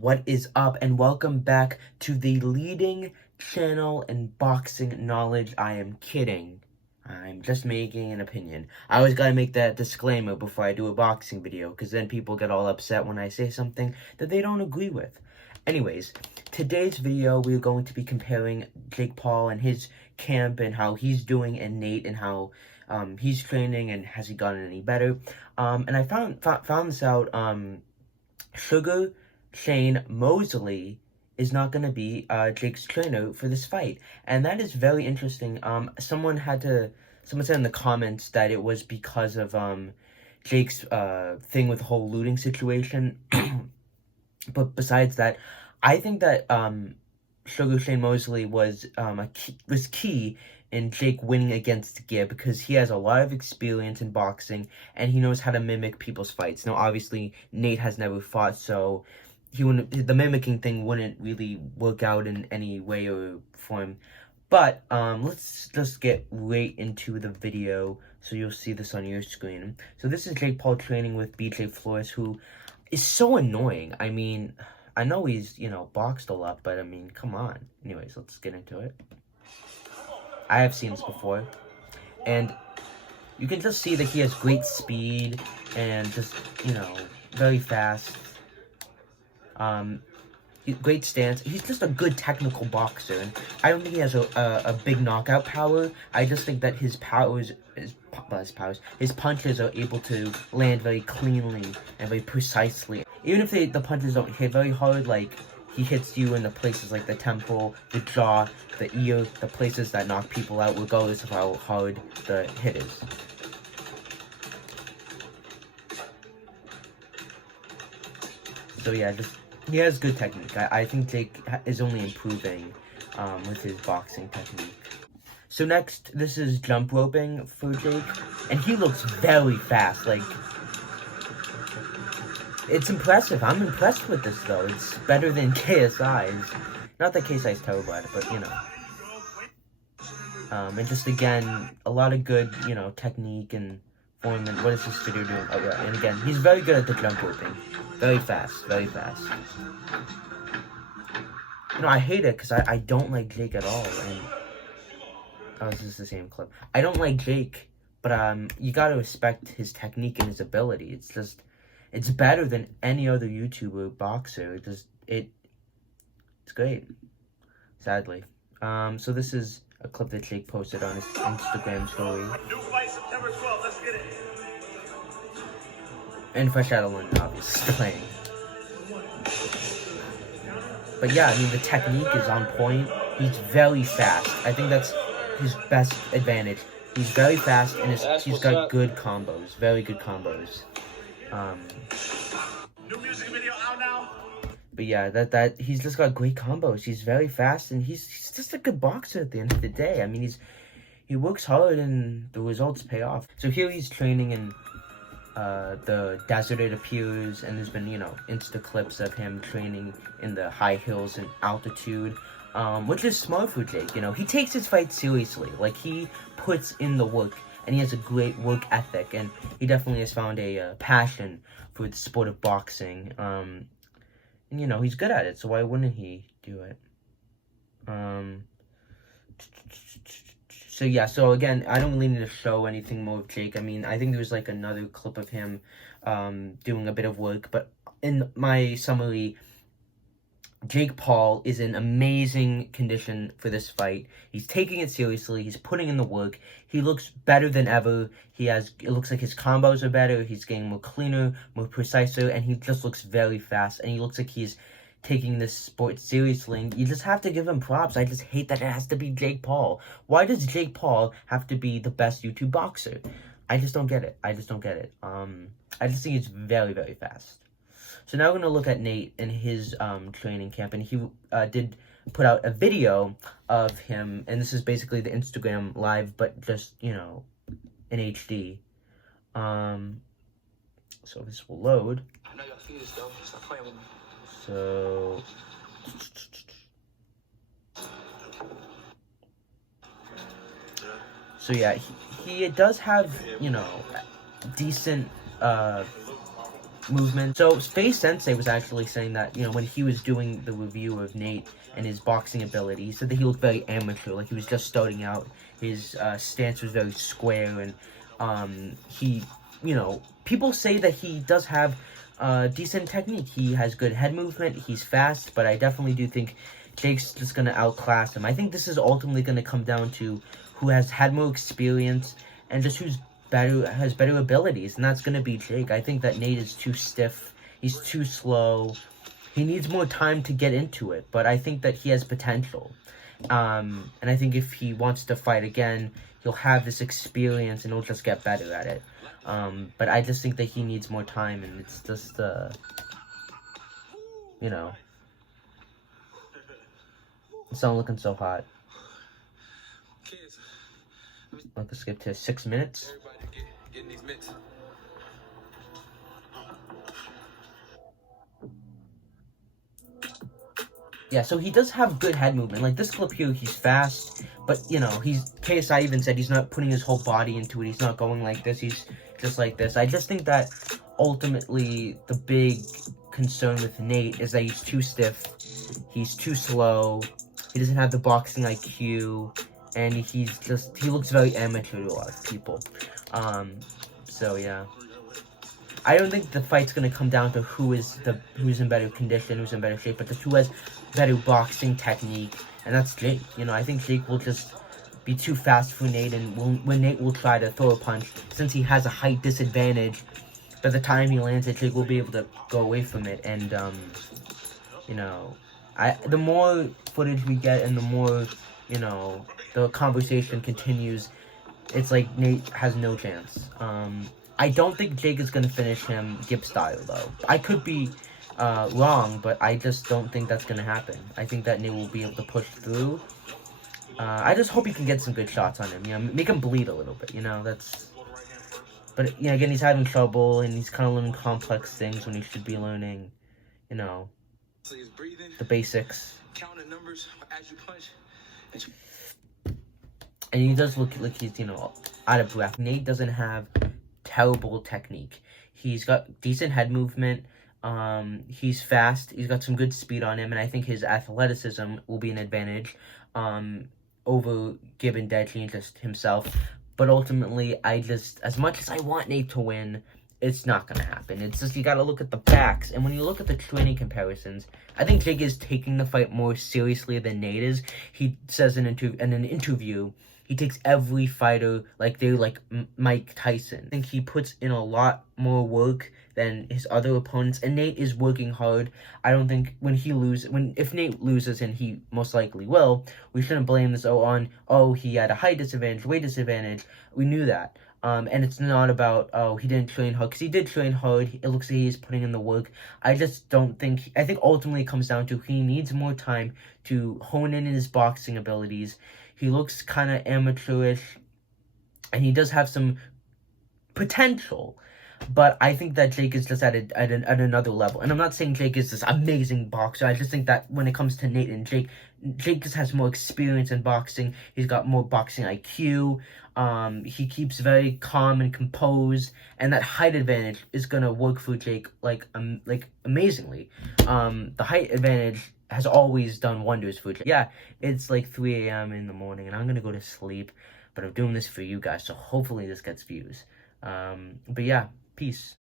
What is up, and welcome back to the leading channel in boxing knowledge. I am kidding. I'm just making an opinion. I always gotta make that disclaimer before I do a boxing video, because then people get all upset when I say something that they don't agree with. Anyways, today's video, we're going to be comparing Jake Paul and his camp and how he's doing, and Nate and how he's training and has he gotten any better. And I found this out. Sugar Shane Mosley is not going to be Jake's trainer for this fight, and that is very interesting. Someone said in the comments that it was because of Jake's thing with the whole looting situation. But besides that, I think that Sugar Shane Mosley was key in Jake winning against Gib, because he has a lot of experience in boxing and he knows how to mimic people's fights. Now, obviously, Nate has never fought, so the mimicking thing wouldn't really work out in any way or form. But let's just get right into the video so you'll see this on your screen. So this is Jake Paul training with BJ Flores, who is so annoying. I mean, I know he's, boxed a lot, but I mean, come on. Anyways, let's get into it. I have seen this before, and you can just see that he has great speed and just, very fast. Great stance. He's just a good technical boxer, and I don't think he has a big knockout power. I just think that his punches are able to land very cleanly and very precisely. Even if the punches don't hit very hard, like he hits you in the places like the temple, the jaw, the ear, the places that knock people out, regardless of how hard the hit is. So yeah, he has good technique. I think Jake is only improving with his boxing technique. So next, this is jump roping for Jake, and he looks very fast. Like, it's impressive. I'm impressed with this, though. It's better than KSI's. Not that KSI's terrible at it, but, and just, again, a lot of good, technique and form. And what is this video doing? Oh, yeah, and again, he's very good at the jump roping. Very fast, very fast. I hate it because I don't like Jake at all. And oh, this is the same clip. I don't like Jake, but you gotta respect his technique and his ability. It's better than any other YouTuber boxer. It's great. Sadly. So this is a clip that Jake posted on his Instagram story. New fight September 12th. Let's get it. And Fresh Out of London, obviously, playing. But yeah, I mean, the technique is on point. He's very fast. I think that's his best advantage. He's very fast, and he's got good combos. Very good combos. New music video out now. But yeah, he's just got great combos. He's very fast, and he's just a good boxer at the end of the day. I mean, he works hard, and the results pay off. So here he's training in the desert, it appears, and there's been, Insta clips of him training in the high hills and altitude, which is smart for Jake. He takes his fight seriously. Like, he puts in the work, and he has a great work ethic, and he definitely has found a passion for the sport of boxing. And he's good at it, so why wouldn't he do it? So yeah, so again, I don't really need to show anything more of Jake. I mean, I think there was like another clip of him doing a bit of work, but in my summary, Jake Paul is in amazing condition for this fight. He's taking it seriously. He's putting in the work. He looks better than ever. It looks like his combos are better. He's getting more cleaner, more precise, and he just looks very fast. And he looks like he's taking this sport seriously. And you just have to give him props. I just hate that it has to be Jake Paul. Why does Jake Paul have to be the best YouTube boxer? I just don't get it. I just think he's very, very fast. So now we're going to look at Nate and his training camp, and he did put out a video of him, and this is basically the Instagram live, but just, in HD. So this will load. I know your feelings, though. Stop playing with me. So yeah, he does have, decent movement. So Faye Sensei was actually saying that, you know, when he was doing the review of Nate and his boxing ability, he said that he looked very amateur, like he was just starting out. His stance was very square, and he, you know, people say that he does have decent technique. He has good head movement, he's fast, but I definitely do think Jake's just going to outclass him. I think this is ultimately going to come down to who has had more experience and just who's has better abilities, and that's going to be Jake. I think that Nate is too stiff. He's too slow. He needs more time to get into it, but I think that he has potential. And I think if he wants to fight again, he'll have this experience and he'll just get better at it. But I just think that he needs more time, and it's just, you know, it's not looking so hot. Let's skip to 6 minutes. Yeah, so he does have good head movement. Like this clip here, he's fast, but you know, KSI even said he's not putting his whole body into it. He's not going like this. He's just like this. I just think that ultimately the big concern with Nate is that he's too stiff. He's too slow. He doesn't have the boxing IQ, and he looks very amateur to a lot of people. So yeah. I don't think the fight's gonna come down to who's in better condition, who's in better shape, but just who has better boxing technique, and that's Jake. You know, I think Jake will just be too fast for Nate, and when Nate will try to throw a punch, since he has a height disadvantage, by the time he lands it, Jake will be able to go away from it. And you know, the more footage we get, and the more, you know, the conversation continues, it's like Nate has no chance. I don't think Jake is going to finish him Gibbs style, though. I could be wrong, but I just don't think that's going to happen. I think that Nate will be able to push through. I just hope he can get some good shots on him, you know, make him bleed a little bit, you know, that's... But, you know, again, he's having trouble, and he's kind of learning complex things when he should be learning, you know, the basics. And he does look like he's, you know, out of breath. Nate doesn't have terrible technique. He's got decent head movement. He's fast. He's got some good speed on him, and I think his athleticism will be an advantage over Gibb and Deadly and just himself. But ultimately, as much as I want Nate to win, it's not going to happen. It's just, you got to look at the facts. And when you look at the training comparisons, I think Jake is taking the fight more seriously than Nate is. He says in an interview, he takes every fighter like they're like Mike Tyson. I think he puts in a lot more work than his other opponents, and Nate is working hard. I don't think if Nate loses, and he most likely will, we shouldn't blame this on, he had a height disadvantage, weight disadvantage. We knew that. And it's not about, he didn't train hard, because he did train hard. It looks like he's putting in the work. I just don't think, I think ultimately it comes down to he needs more time to hone in his boxing abilities. He looks kind of amateurish, and he does have some potential, but I think that Jake is just at another level. And I'm not saying Jake is this amazing boxer. I just think that when it comes to Nate and Jake just has more experience in boxing. He's got more boxing IQ. He keeps very calm and composed, and that height advantage is gonna work for Jake like amazingly. The height advantage has always done wonders for Jake. Yeah, it's like 3 a.m. in the morning, and I'm gonna go to sleep, but I'm doing this for you guys, so hopefully this gets views. But yeah, peace.